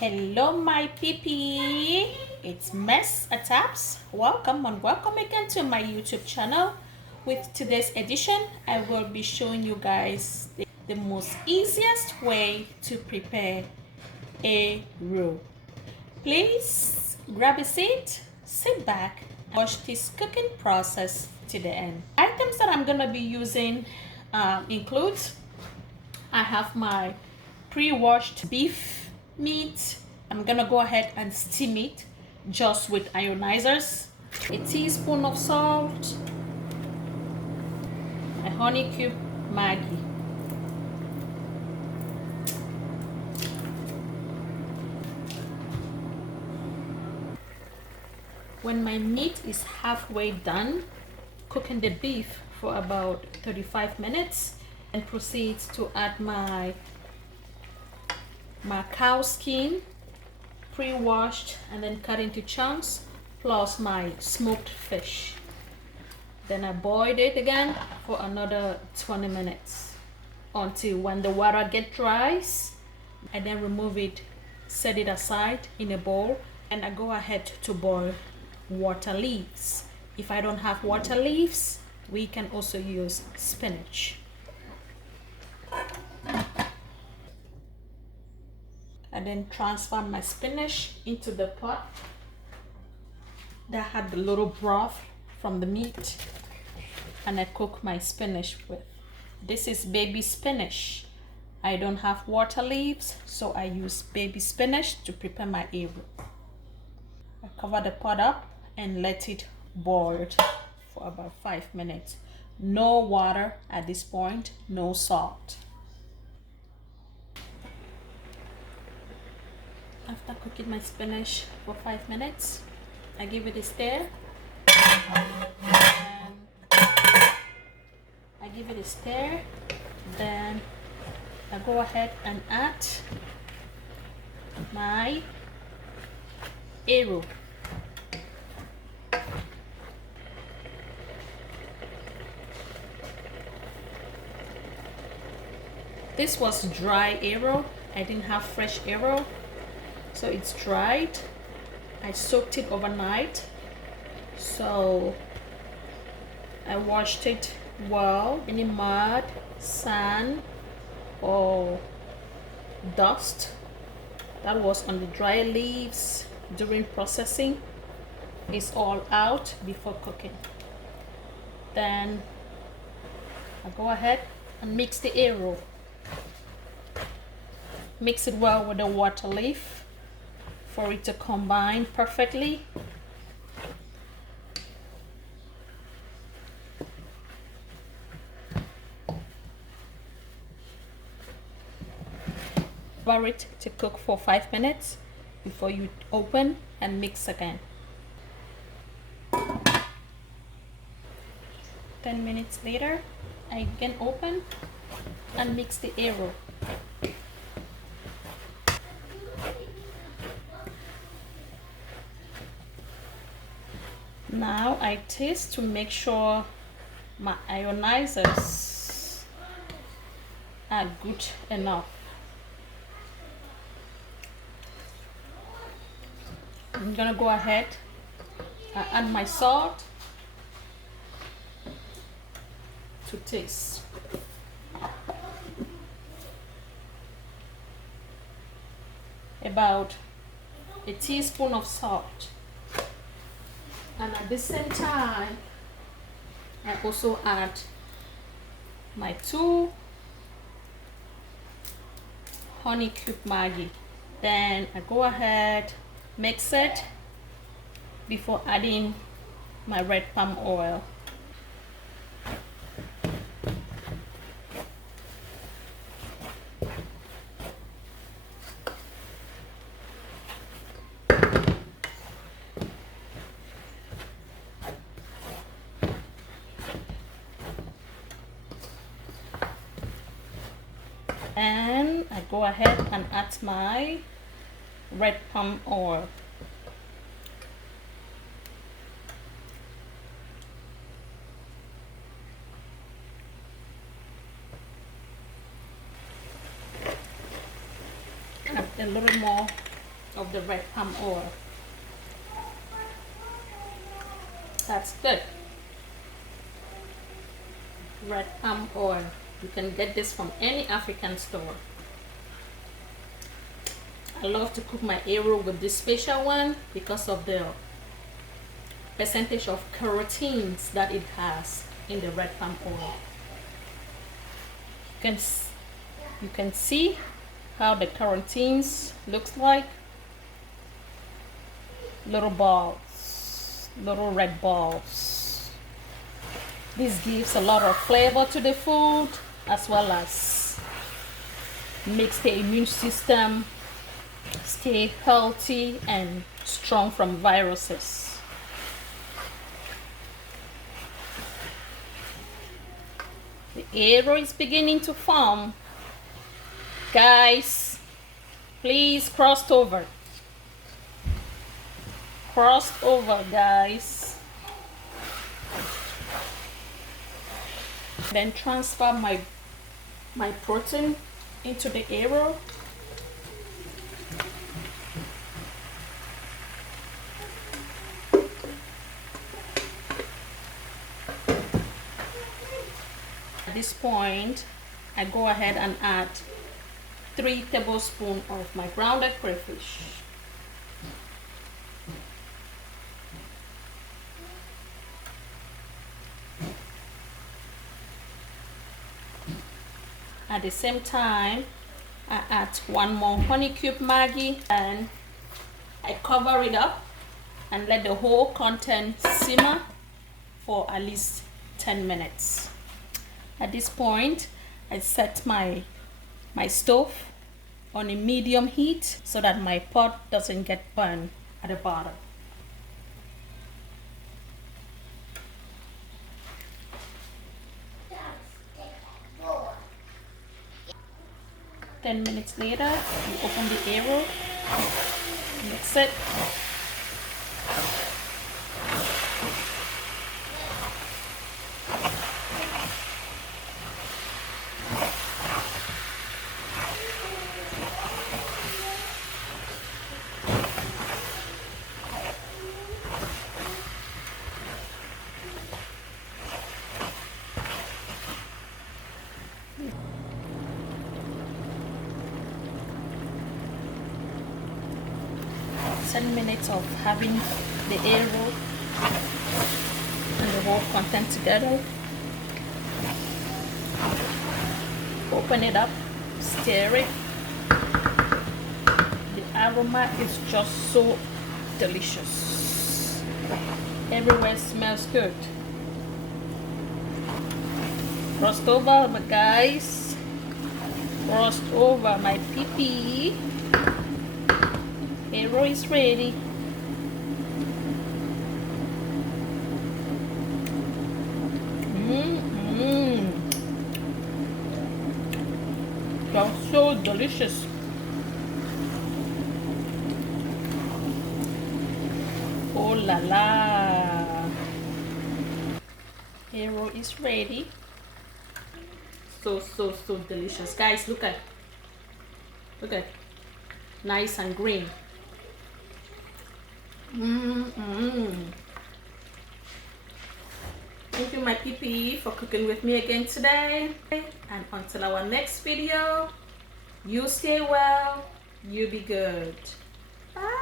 Hello my PP, it's Mess Taps. Welcome and welcome again to my YouTube channel. With today's edition, I will be showing you guys the most easiest way to prepare a roux. Please grab a seat, sit back, and watch this cooking process to the end. Items that I'm gonna be using includes I have my pre-washed beef meat. I'm gonna go ahead and steam it just with ionizers. A teaspoon of salt, a honey cube Maggi. When my meat is halfway done cooking the beef for about 35 minutes, and proceed to add my cow skin, pre-washed and then cut into chunks, plus my smoked fish. Then I boiled it again for another 20 minutes until when the water gets dry. I then remove it, set it aside in a bowl, and I go ahead to boil water leaves. If I don't have water leaves, we can also use spinach. I then transfer my spinach into the pot that had the little broth from the meat, and I cook my spinach with. This is baby spinach. I don't have water leaves, so I use baby spinach to prepare my eru. I cover the pot up and let it boil for about 5 minutes. No water at this point, no salt. After cooking my spinach for 5 minutes, I give it a stir. Then I go ahead and add my eru. This was dry eru. I didn't have fresh eru, so it's dried. I soaked it overnight, so I washed it well. Any mud, sand, or dust that was on the dry leaves during processing is all out before cooking. Then I go ahead and mix the eru. Mix it well with the water leaf for it to combine perfectly. Cover it to cook for 5 minutes before you open and mix again. 10 minutes later, I again open and mix the eru. Now I taste to make sure my ionizers are good enough. I'm gonna go ahead and add my salt to taste. About a teaspoon of salt. And at the same time, I also add my 2 honey cube Maggi. Then I go ahead, mix it before adding my red palm oil. And I go ahead and add my red palm oil. Add a little more of the red palm oil. That's good. Red palm oil. You can get this from any African store. I love to cook my Eru with this special one because of the percentage of carotenes that it has in the red palm oil. You can see how the carotenes looks like. Little balls, little red balls. This gives a lot of flavor to the food, as well as makes the immune system stay healthy and strong from viruses. The Eru is beginning to form. Guys, please cross over. Cross over, guys. Then transfer my protein into the Eru. At this point, I go ahead and add 3 tablespoons of my grounded crayfish. At the same time, I add 1 more honey cube Maggi, and I cover it up and let the whole content simmer for at least 10 minutes. At this point, I set my stove on a medium heat so that my pot doesn't get burned at the bottom. Ten minutes later, you open the Eru, mix it. Ten minutes of having the Eru and the whole content together. Open it up, stir it. The aroma is just so delicious. Everywhere smells good. Crossed over, my guys. Crossed over my pee-pee. Eru is ready. That's so delicious. Oh la la. Eru is ready. So delicious. Guys, look at. Nice and green. Thank you, my PP, for cooking with me again today. And until our next video, you stay well, you be good. Bye.